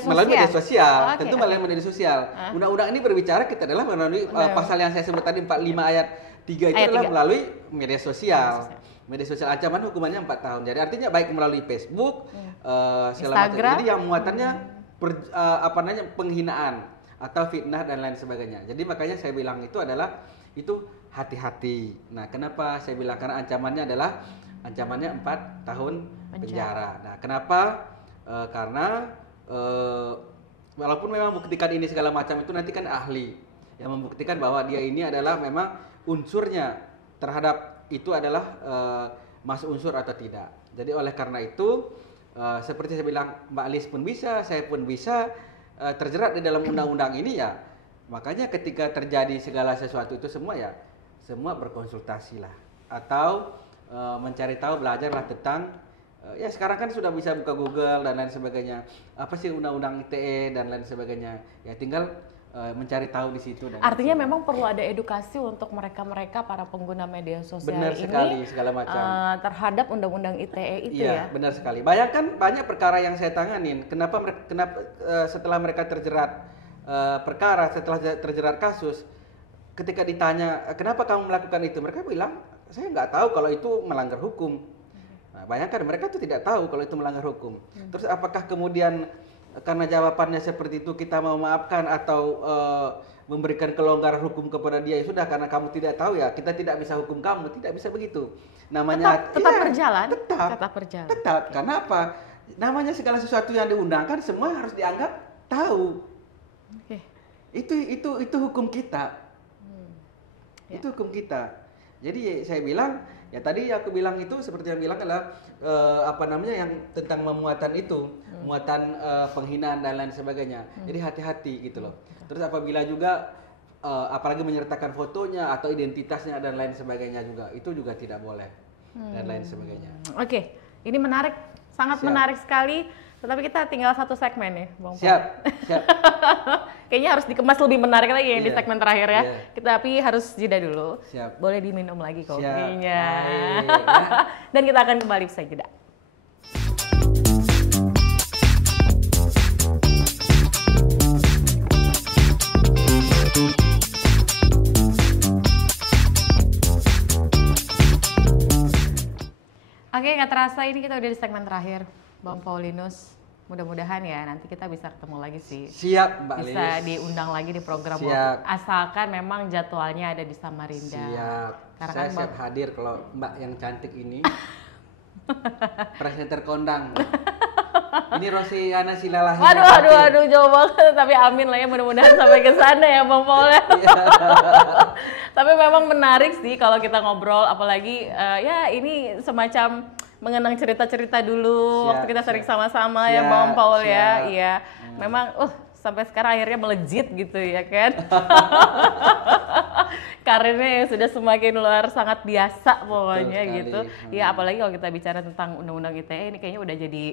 sosial. Okay. Tentu melalui media sosial. Undang-undang ini berbicara kita adalah melalui pasal yang saya sebut tadi 45 ayat 3 itu adalah melalui media sosial. media sosial ancaman hukumannya 4 tahun. Jadi artinya baik melalui Facebook, segala macam. Instagram. Jadi yang muatannya penghinaan atau fitnah dan lain sebagainya. Jadi makanya saya bilang itu adalah itu hati-hati. Nah, kenapa saya bilang karena ancamannya 4 tahun penjara. Nah, kenapa? Karena walaupun memang buktikan ini segala macam itu nanti kan ahli yang membuktikan bahwa dia ini adalah memang unsurnya terhadap itu adalah masuk unsur atau tidak. Jadi oleh karena itu seperti saya bilang Mbak Lis pun bisa, saya pun bisa terjerat di dalam undang-undang ini ya. Makanya ketika terjadi segala sesuatu itu semua berkonsultasi lah atau mencari tahu, belajarlah tentang ya sekarang kan sudah bisa buka Google dan lain sebagainya. Apa sih undang-undang ITE dan lain sebagainya. Ya tinggal mencari tahu di situ. Dan artinya memang perlu ada edukasi untuk mereka para pengguna media sosial benar ini sekali, segala macam terhadap undang-undang ITE itu ya. Benar sekali. Bayangkan banyak perkara yang saya tanganin. Kenapa setelah mereka terjerat perkara, setelah terjerat kasus, ketika ditanya kenapa kamu melakukan itu, mereka bilang saya nggak tahu kalau itu melanggar hukum. Nah, bayangkan mereka tuh tidak tahu kalau itu melanggar hukum. Terus apakah kemudian karena jawabannya seperti itu kita mau maafkan atau memberikan kelonggaran hukum kepada dia, ya sudah karena kamu tidak tahu ya kita tidak bisa hukum kamu, tidak bisa begitu. Namanya tetap berjalan. Tetap. Karena apa? Namanya segala sesuatu yang diundangkan semua harus dianggap tahu. Okay. Itu hukum kita. Itu hukum kita. Jadi saya bilang ya tadi aku bilang itu seperti yang bilang adalah yang tentang memuatan itu, muatan penghinaan dan lain sebagainya. Jadi hati-hati gitu loh. Terus apabila juga apalagi menyertakan fotonya atau identitasnya dan lain sebagainya juga, itu juga tidak boleh dan lain sebagainya. Oke, ini menarik, sangat menarik sekali. Tetapi kita tinggal satu segmen nih, Bang Paul. Siap. Kayaknya harus dikemas lebih menarik lagi di segmen terakhir ya. Kita tapi harus jeda dulu. Siap. Boleh diminum lagi kopinya. Baik, ya. Dan kita akan kembali usai jeda. Oke, nggak terasa ini kita udah di segmen terakhir, Bang Paulinus. Mudah-mudahan ya nanti kita bisa ketemu lagi sih. Siap, Mbak Lis. Bisa diundang lagi di program Siap. Asalkan memang jadwalnya ada di Samarinda. Siap. Karena Saya kan siap hadir kalau Mbak yang cantik ini presenter kondang. Ini Rosiana Silalahi. Waduh, jauh banget. Tapi amin lah ya, mudah-mudahan sampai ke sana ya Bang Paul. Tapi memang menarik sih kalau kita ngobrol, apalagi ya ini semacam mengenang cerita-cerita dulu waktu kita sering sama-sama ya Bang Paul ya. Iya. Memang sampai sekarang akhirnya melejit gitu ya kan. Karirnya yang sudah semakin luar sangat biasa pokoknya gitu. Ya apalagi kalau kita bicara tentang undang-undang ITE ini kayaknya udah jadi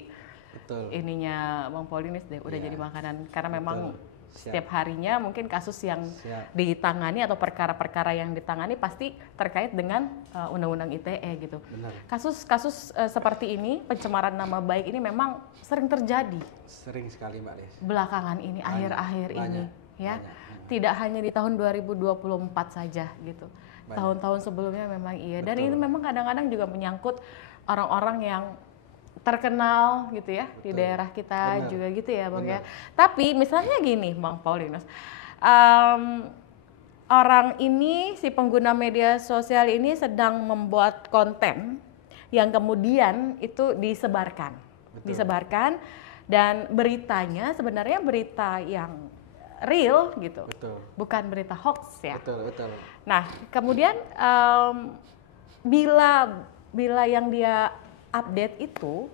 ininya Bang Paulinus deh, udah jadi makanan karena memang setiap harinya mungkin kasus yang ditangani atau perkara-perkara yang ditangani pasti terkait dengan undang-undang ITE gitu. Kasus-kasus seperti ini, pencemaran nama baik ini memang sering terjadi. Sering sekali Mbak Lis. Belakangan ini, akhir-akhir ini ya. Tidak hanya di tahun 2024 saja gitu. Tahun-tahun sebelumnya memang iya. Dan ini memang kadang-kadang juga menyangkut orang-orang yang terkenal gitu ya di daerah kita juga gitu ya Bang ya. Tapi misalnya gini Bang Paulinus, orang ini si pengguna media sosial ini sedang membuat konten yang kemudian itu disebarkan, dan beritanya sebenarnya berita yang real gitu, bukan berita hoax ya. Nah kemudian bila yang dia update itu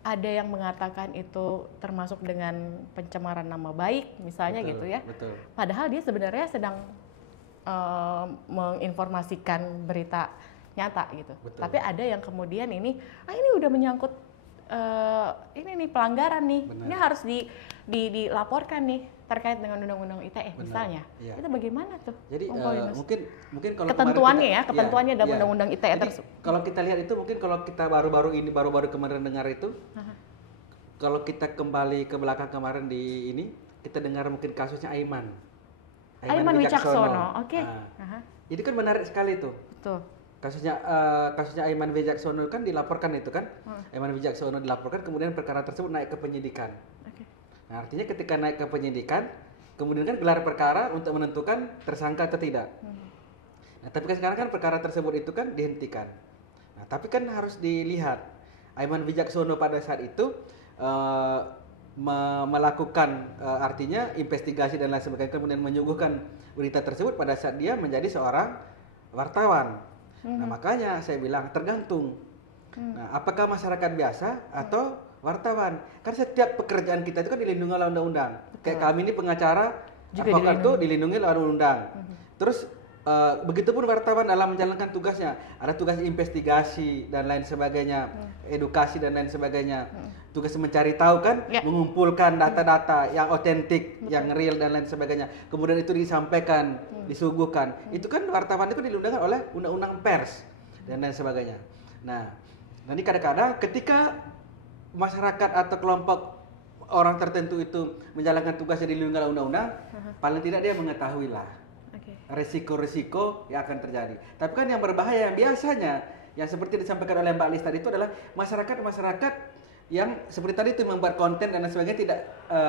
ada yang mengatakan itu termasuk dengan pencemaran nama baik misalnya gitu ya. Padahal dia sebenarnya sedang menginformasikan berita nyata gitu. Tapi ada yang kemudian ini udah menyangkut ini nih pelanggaran nih. Ini harus dilaporkan nih terkait dengan undang-undang ITE misalnya. Itu bagaimana tuh? Jadi mungkin kalau ketentuannya dalam undang-undang ITE tersebut. Kalau kita lihat itu mungkin kalau kita baru-baru kemarin dengar itu, kalau kita kembali ke belakang kemarin di ini, kita dengar mungkin kasusnya Aiman Wicaksono. Oke. Itu kan menarik sekali tuh. Betul. kasusnya Aiman Wijaksono kan dilaporkan itu kan. Aiman Wijaksono dilaporkan, kemudian perkara tersebut naik ke penyidikan. Nah, artinya ketika naik ke penyidikan, kemudian kan gelar perkara untuk menentukan tersangka atau tidak. Nah, tapi kan sekarang kan perkara tersebut itu kan dihentikan. Nah, tapi kan harus dilihat Aiman Wijaksono pada saat itu melakukan artinya investigasi dan lain sebagainya, kemudian menyuguhkan berita tersebut pada saat dia menjadi seorang wartawan. Nah, makanya saya bilang tergantung. Nah, apakah masyarakat biasa atau wartawan? Kan setiap pekerjaan kita itu kan dilindungi oleh undang-undang. Kayak kami ini pengacara, advokat itu dilindungi oleh undang-undang. Terus begitupun wartawan dalam menjalankan tugasnya, ada tugas investigasi dan lain sebagainya, edukasi dan lain sebagainya. Tugas mencari tahu kan, mengumpulkan data-data yang otentik, yang real dan lain sebagainya. Kemudian itu disampaikan, disuguhkan. Itu kan wartawan itu dilindungi oleh undang-undang pers dan lain sebagainya. Nah, nanti kadang-kadang ketika masyarakat atau kelompok orang tertentu itu menjalankan tugasnya dilindungi oleh undang-undang, paling tidak dia mengetahui lah resiko-resiko yang akan terjadi. Tapi kan yang berbahaya yang biasanya yang seperti disampaikan oleh Mbak Alis tadi itu adalah masyarakat yang seperti tadi itu membuat konten dan lain sebagainya tidak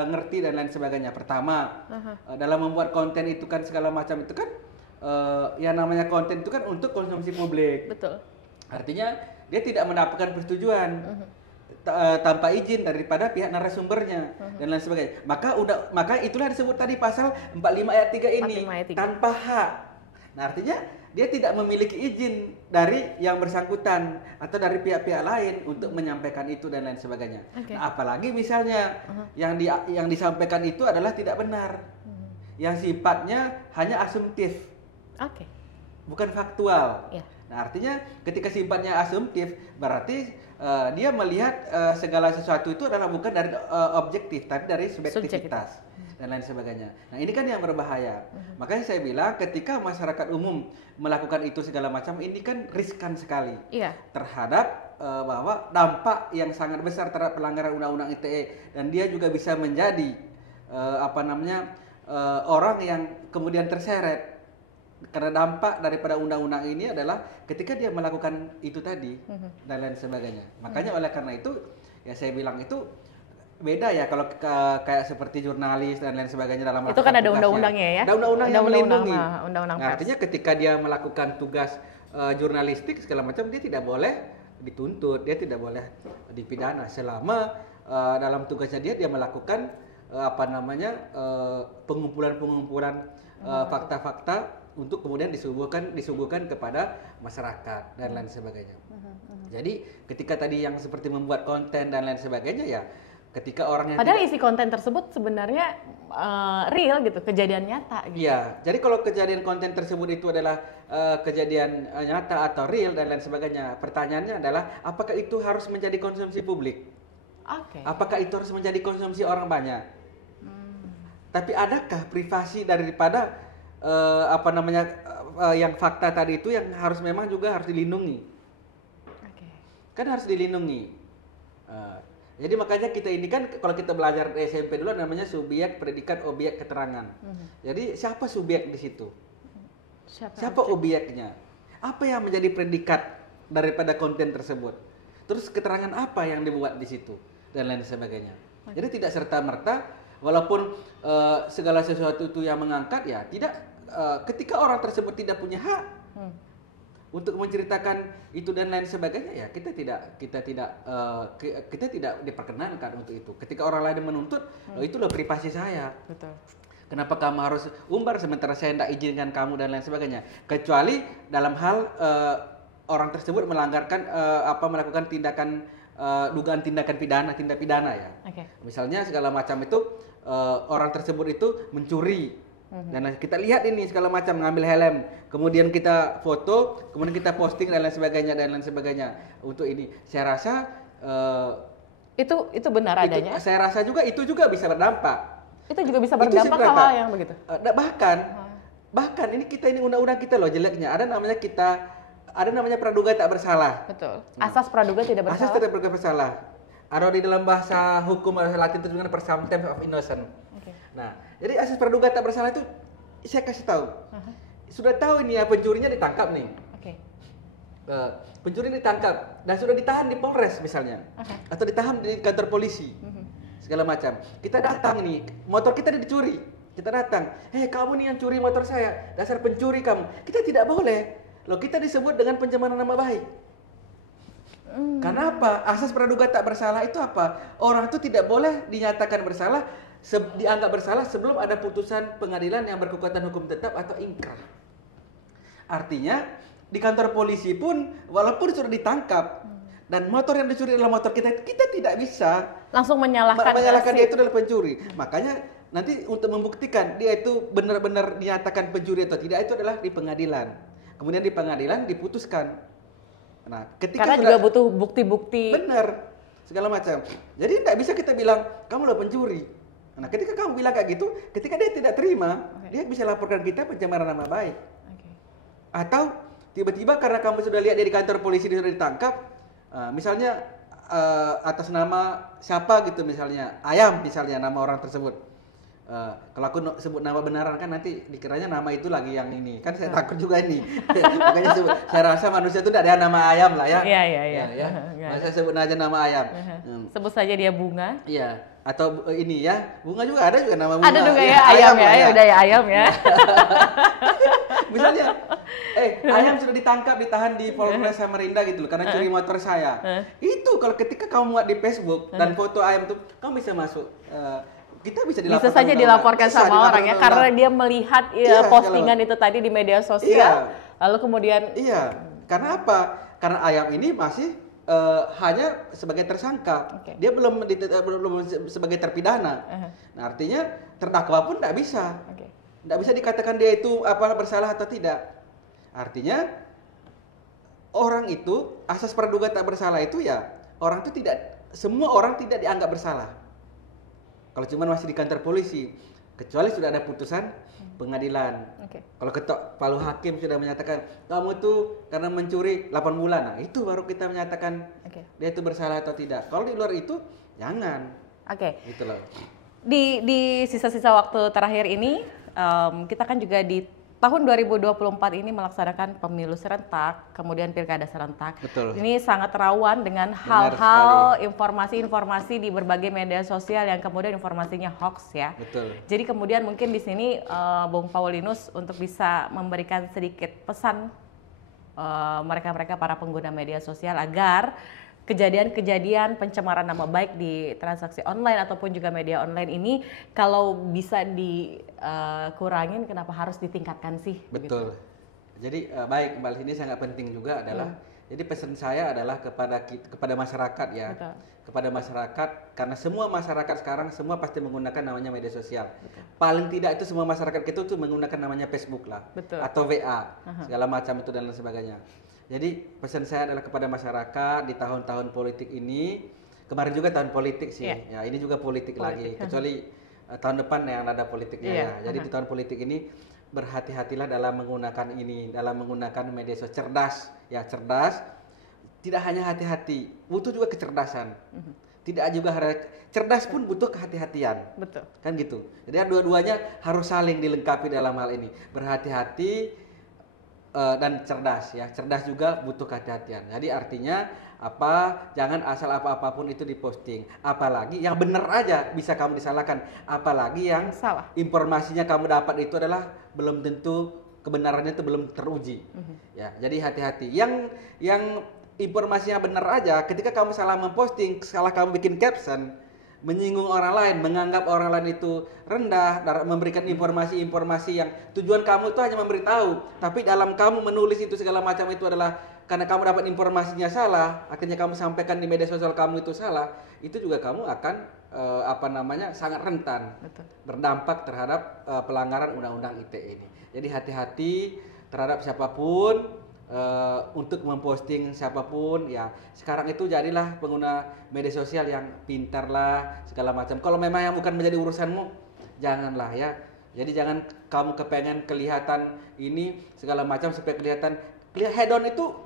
ngerti dan lain sebagainya. Pertama, dalam membuat konten itu kan segala macam itu kan yang namanya konten itu kan untuk konsumsi publik. Betul. Artinya dia tidak mendapatkan persetujuan tanpa izin daripada pihak narasumbernya dan lain sebagainya. Maka itulah disebut tadi pasal 45 ayat 3 ini, ayat 3. Tanpa hak. Nah, artinya dia tidak memiliki izin dari yang bersangkutan atau dari pihak-pihak lain untuk menyampaikan itu dan lain sebagainya. Nah, apalagi misalnya yang disampaikan itu adalah tidak benar. Yang sifatnya hanya asumtif. Bukan faktual. Nah, artinya ketika sifatnya asumtif berarti dia melihat segala sesuatu itu adalah bukan dari objektif tapi dari subjektivitas dan lain sebagainya. Nah, ini kan yang berbahaya. Makanya saya bilang ketika masyarakat umum melakukan itu segala macam, ini kan riskan sekali terhadap bahwa dampak yang sangat besar terhadap pelanggaran undang-undang ITE, dan dia juga bisa menjadi orang yang kemudian terseret. Karena dampak daripada undang-undang ini adalah ketika dia melakukan itu tadi dan lain sebagainya. Makanya oleh karena itu ya saya bilang itu beda ya kalau kayak seperti jurnalis dan lain sebagainya dalam itu kan ada undang-undangnya ya. Ada undang-undang yang melindungi. Undang-undang Nah, artinya ketika dia melakukan tugas jurnalistik segala macam, dia tidak boleh dituntut, dia tidak boleh dipidana selama dalam tugasnya dia melakukan pengumpulan fakta-fakta untuk kemudian disuguhkan kepada masyarakat dan lain sebagainya. Jadi ketika tadi yang seperti membuat konten dan lain sebagainya ya, ketika orang yang padahal isi konten tersebut sebenarnya real gitu, kejadian nyata gitu. Iya, jadi kalau kejadian konten tersebut itu adalah kejadian nyata atau real dan lain sebagainya, pertanyaannya adalah apakah itu harus menjadi konsumsi publik? Apakah itu harus menjadi konsumsi orang banyak? Tapi adakah privasi daripada yang fakta tadi itu yang memang juga harus dilindungi? Kan harus dilindungi. Jadi makanya kita ini kan kalau kita belajar di SMP dulu namanya subjek, predikat, objek, keterangan. Jadi siapa subjek di situ? Siapa objeknya? Apa yang menjadi predikat daripada konten tersebut? Terus keterangan apa yang dibuat di situ dan lain sebagainya. Jadi tidak serta-merta walaupun segala sesuatu itu yang mengangkat ya tidak ketika orang tersebut tidak punya hak untuk menceritakan itu dan lain sebagainya ya kita tidak diperkenankan untuk itu. Ketika orang lain menuntut, itu loh privasi saya. Betul. Kenapa kamu harus umbar sementara saya tidak izinkan kamu dan lain sebagainya? Kecuali dalam hal orang tersebut melakukan tindakan dugaan tindak pidana ya. Misalnya segala macam itu orang tersebut itu mencuri. Dan kita lihat ini segala macam, ngambil helm, kemudian kita foto, kemudian kita posting dan lain sebagainya untuk ini. Saya rasa itu benar adanya. Saya rasa juga itu juga bisa berdampak. Itu juga bisa berdampak hal yang begitu. Bahkan ini undang-undang kita loh jeleknya. Ada namanya praduga tak bersalah. Betul. Asas praduga tidak bersalah. Asas tidak bersalah. Ada di dalam bahasa hukum Latin itu dengan presumption of innocence. Nah, jadi asas praduga tak bersalah itu saya kasih tahu. Sudah tahu ini ya pencurinya ditangkap nih. pencuri ditangkap dan sudah ditahan di Polres misalnya, atau ditahan di kantor polisi, segala macam. Kita datang nih, motor kita dicuri, kita datang, kamu nih yang curi motor saya, dasar pencuri kamu. Kita tidak boleh, loh kita disebut dengan pencemaran nama baik. Karena apa? Asas praduga tak bersalah itu apa? Orang itu tidak boleh dinyatakan bersalah, dianggap bersalah sebelum ada putusan pengadilan yang berkekuatan hukum tetap atau ingkrah. Artinya di kantor polisi pun walaupun sudah ditangkap dan motor yang dicuri adalah motor kita, kita tidak bisa langsung menyalahkan dia itu adalah pencuri. Makanya nanti untuk membuktikan dia itu benar-benar dinyatakan pencuri atau tidak itu adalah di pengadilan. Kemudian di pengadilan diputuskan. Nah, ketika karena juga butuh bukti-bukti. Benar, segala macam. Jadi tidak bisa kita bilang kamu lah pencuri. Nah, ketika kamu bilang kayak gitu, ketika dia tidak terima, dia bisa laporkan kita pencemaran nama baik. Atau tiba-tiba karena kamu sudah lihat dia di kantor polisi dia sudah ditangkap, misalnya atas nama siapa gitu, misalnya Ayam misalnya nama orang tersebut. Kalau aku sebut nama benaran kan nanti dikiranya nama itu lagi yang ini, kan saya takut juga ini. Makanya saya rasa manusia itu tidak ada nama Ayam lah ya. Iya. Saya sebut aja nama Ayam. Sebut saja dia Bunga. Iya. Atau ini ya, Bunga juga ada juga nama Bunga. Ada juga ya, Ayam ya. Udah ya Ayam ya. Misalnya, Ayam sudah ditangkap, ditahan di Polres Samarinda gitu loh, karena curi motor saya. Itu kalau ketika kamu muat di Facebook dan foto Ayam itu, kamu bisa masuk. Kita bisa dilaporkan. Bisa saja dilaporkan sama orang ya, karena dia melihat postingan itu tadi di media sosial. Lalu kemudian. Iya, karena apa? Karena Ayam ini masih hanya sebagai tersangka, dia belum sebagai terpidana. Nah, artinya terdakwa pun tidak bisa. Tidak bisa dikatakan dia itu bersalah atau tidak. Artinya orang itu asas praduga tak bersalah itu ya orang itu semua orang tidak dianggap bersalah. Kalau cuma masih di kantor polisi, kecuali sudah ada putusan pengadilan. Kalau ketok palu hakim sudah menyatakan kamu itu karena mencuri 8 bulan, nah itu baru kita menyatakan dia itu bersalah atau tidak. Kalau di luar itu jangan. Itulah. Di sisa-sisa waktu terakhir ini kita kan juga di tahun 2024 ini melaksanakan pemilu serentak, kemudian pilkada serentak. Betul. Ini sangat rawan dengan hal-hal informasi-informasi di berbagai media sosial yang kemudian informasinya hoax ya. Betul. Jadi kemudian mungkin di sini Bung Paulinus untuk bisa memberikan sedikit pesan mereka-mereka para pengguna media sosial agar kejadian-kejadian pencemaran nama baik di transaksi online ataupun juga media online ini kalau bisa dikurangin, kenapa harus ditingkatkan sih? Betul. Begitu. Jadi baik, Mbak, ini sangat penting juga adalah jadi pesan saya adalah kepada masyarakat ya. Betul. Kepada masyarakat, karena semua masyarakat sekarang semua pasti menggunakan namanya media sosial. Betul. Paling tidak itu semua masyarakat itu tuh menggunakan namanya Facebook lah. Betul. Atau WA, segala macam itu dan lain sebagainya. Jadi pesan saya adalah kepada masyarakat di tahun-tahun politik ini, kemarin juga tahun politik sih, ya ini juga politik lagi, kecuali tahun depan yang ada politiknya ya. Jadi di tahun politik ini berhati-hatilah dalam menggunakan media sosial, cerdas, tidak hanya hati-hati, butuh juga kecerdasan. Tidak juga cerdas pun butuh kehati-hatian. Betul. Kan gitu. Jadi dua-duanya harus saling dilengkapi dalam hal ini. Berhati-hati dan cerdas ya. Cerdas juga butuh kehati-hatian. Jadi artinya jangan asal apa-apapun itu diposting. Apalagi yang benar aja bisa kamu disalahkan. Apalagi yang salah. Informasinya kamu dapat itu adalah belum tentu kebenarannya itu belum teruji. Ya, jadi hati-hati. Yang informasinya benar aja, ketika kamu salah memposting, salah kamu bikin caption, menyinggung orang lain, menganggap orang lain itu rendah, memberikan informasi-informasi yang tujuan kamu itu hanya memberitahu, tapi dalam kamu menulis itu segala macam itu adalah karena kamu dapat informasinya salah, akhirnya kamu sampaikan di media sosial kamu itu salah, itu juga kamu akan sangat rentan. Betul. Berdampak terhadap pelanggaran undang-undang ITE ini. Jadi hati-hati terhadap siapapun. Untuk memposting siapapun ya, sekarang itu jadilah pengguna media sosial yang pintar lah segala macam. Kalau memang yang bukan menjadi urusanmu, janganlah ya. Jadi jangan kamu kepengen kelihatan ini segala macam supaya kelihatan hedon itu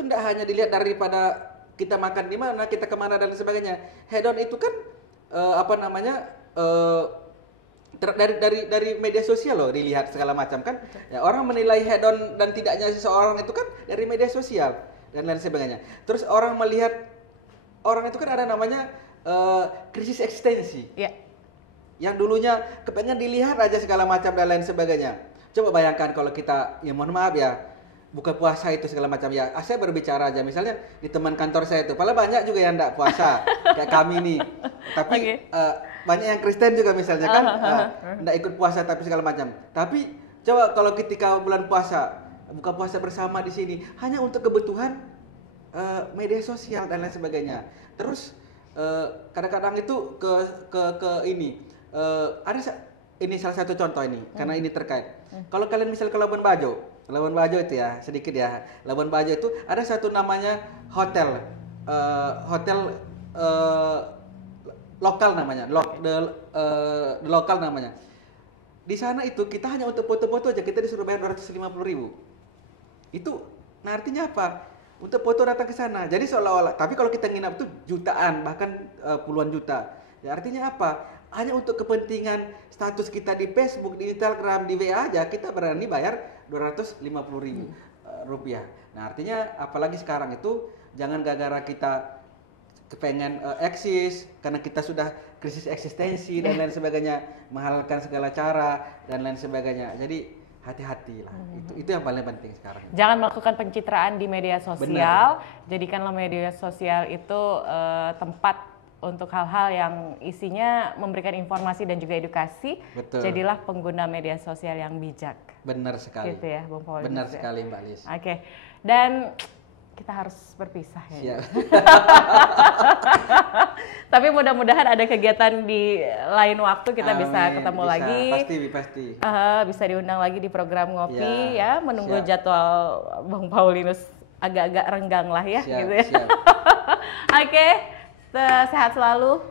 tidak hanya dilihat daripada kita makan di mana, kita kemana dan sebagainya. Hedon itu kan dari media sosial loh dilihat segala macam kan. Ya, orang menilai hedon dan tidaknya seseorang itu kan dari media sosial dan lain sebagainya. Terus orang melihat orang itu kan ada namanya krisis eksistensi. Yeah. Yang dulunya kepengen dilihat aja segala macam dan lain sebagainya. Coba bayangkan kalau kita, ya mohon maaf ya, buka puasa itu segala macam ya. Saya berbicara aja, misalnya di teman kantor saya itu, padahal banyak juga yang enggak puasa kayak kami nih. Tapi banyak yang Kristen juga misalnya kan, enggak ikut puasa tapi segala macam. Tapi coba kalau ketika bulan puasa, buka puasa bersama di sini hanya untuk kebutuhan media sosial dan lain sebagainya. Terus kadang-kadang itu ke ini ini salah satu contoh ini karena ini terkait. Kalau kalian misal ke Labuan Bajo itu ya sedikit ya. Labuan Bajo itu ada satu namanya hotel lokal namanya, the lokal namanya. Di sana itu kita hanya untuk foto-foto aja kita disuruh bayar 250.000. Itu nah artinya apa? Untuk foto datang ke sana. Jadi seolah-olah, tapi kalau kita nginap itu jutaan bahkan puluhan juta. Ya artinya apa? Hanya untuk kepentingan status kita di Facebook, di Instagram, di WA aja kita berani bayar 250.000 rupiah. Nah artinya apalagi sekarang itu jangan gara-gara kita kepengen eksis karena kita sudah krisis eksistensi dan lain sebagainya, menghalalkan segala cara dan lain sebagainya. Jadi hati-hati lah. Itu yang paling penting sekarang. Jangan melakukan pencitraan di media sosial. Benar. Jadikanlah media sosial itu tempat untuk hal-hal yang isinya memberikan informasi dan juga edukasi. Betul. Jadilah pengguna media sosial yang bijak. Benar sekali. Gitu ya, Bung Paulinus. Benar sekali, Mbak Lis. Oke. Dan kita harus berpisah ya. Tapi mudah-mudahan ada kegiatan di lain waktu kita bisa ketemu lagi. Pasti. Bisa diundang lagi di program ngopi ya. Menunggu jadwal Bung Paulinus agak-agak renggang lah ya. Gitu ya. Oke. Sehat selalu.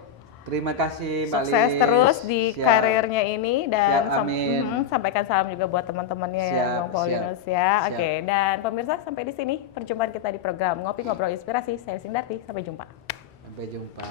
Terima kasih Mbak Lis. Sukses terus di karirnya ini dan amin. Sampaikan salam juga buat teman-temannya ya Bang Paulinus ya. Oke, dan pemirsa sampai di sini perjumpaan kita di program Ngopi Ngobrol Inspirasi. Saya Sindarti, sampai jumpa. Sampai jumpa.